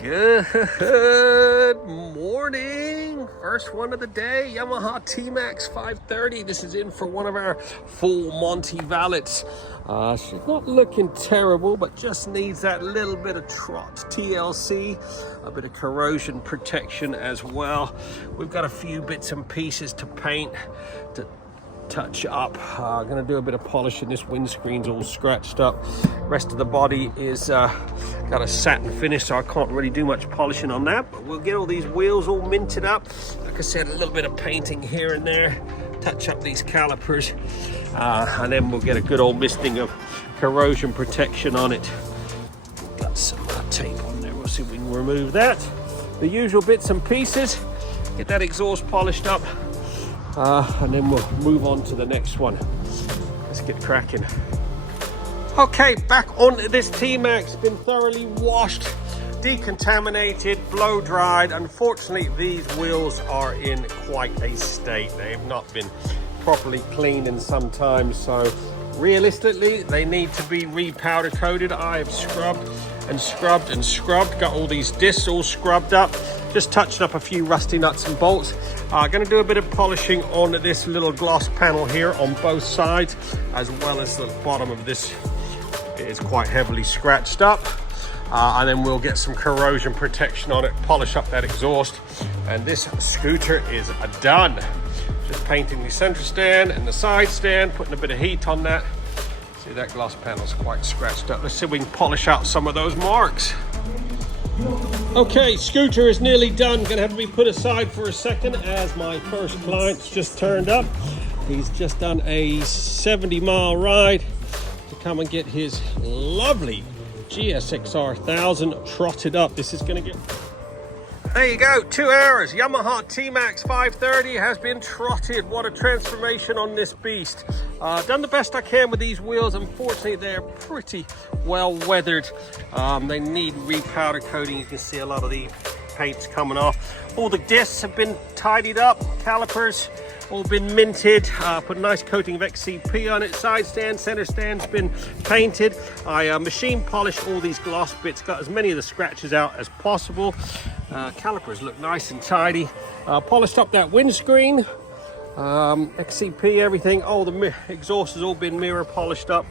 Good morning. First one of the day, Yamaha TMAX 530. This is in for one of our full Monty valets. She's not looking terrible, but just needs that little bit of Trott TLC, a bit of corrosion protection as well. We've got a few bits and pieces to paint, to touch up. I'm gonna do a bit of polishing. This windscreen's all scratched up. Rest of the body is got a satin finish, so I can't really do much polishing on that, but we'll get all these wheels all minted up. Like I said, a little bit of painting here and there, touch up these calipers, and then we'll get a good old misting of corrosion protection on it. Got some tape on there. We'll see if we can remove that. The usual bits and pieces. Get that exhaust polished up, and then we'll move on to the next one. Let's get cracking. Okay, back on this TMAX. Been thoroughly washed, decontaminated, blow dried. Unfortunately, these wheels are in quite a state. They have not been properly cleaned in some time, so realistically they need to be repowder coated. I have scrubbed and scrubbed and scrubbed, got all these discs all scrubbed up, just touched up a few rusty nuts and bolts. Gonna do a bit of polishing on this little gloss panel here on both sides, as well as the bottom of this. It is quite heavily scratched up, and then we'll get some corrosion protection on it, polish up that exhaust, and this scooter is done. Just painting the center stand and the side stand, putting a bit of heat on that. See, that glass panel's quite scratched up. Let's see if we can polish out some of those marks. Okay, scooter is nearly done. Gonna have to be put aside for a second as my first client's just turned up. He's just done a 70-mile ride to come and get his lovely GSXR 1000 trotted up. This is gonna get... There you go, 2 hours. Yamaha TMAX 530 has been trotted. What a transformation on this beast. Done the best I can with these wheels. Unfortunately, they're pretty well weathered. They need repowder coating. You can see a lot of the paint's coming off. All the discs have been tidied up, calipers all been minted, put a nice coating of XCP on it. Side stand, center stand's been painted. I machine polished all these gloss bits, got as many of the scratches out as possible. Calipers look nice and tidy. Polished up that windscreen, XCP, everything. Oh, the exhaust has all been mirror polished up.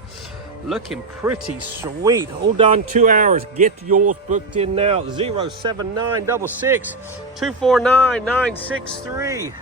Looking pretty sweet. All done, 2 hours. Get yours booked in now. 07966 249 963.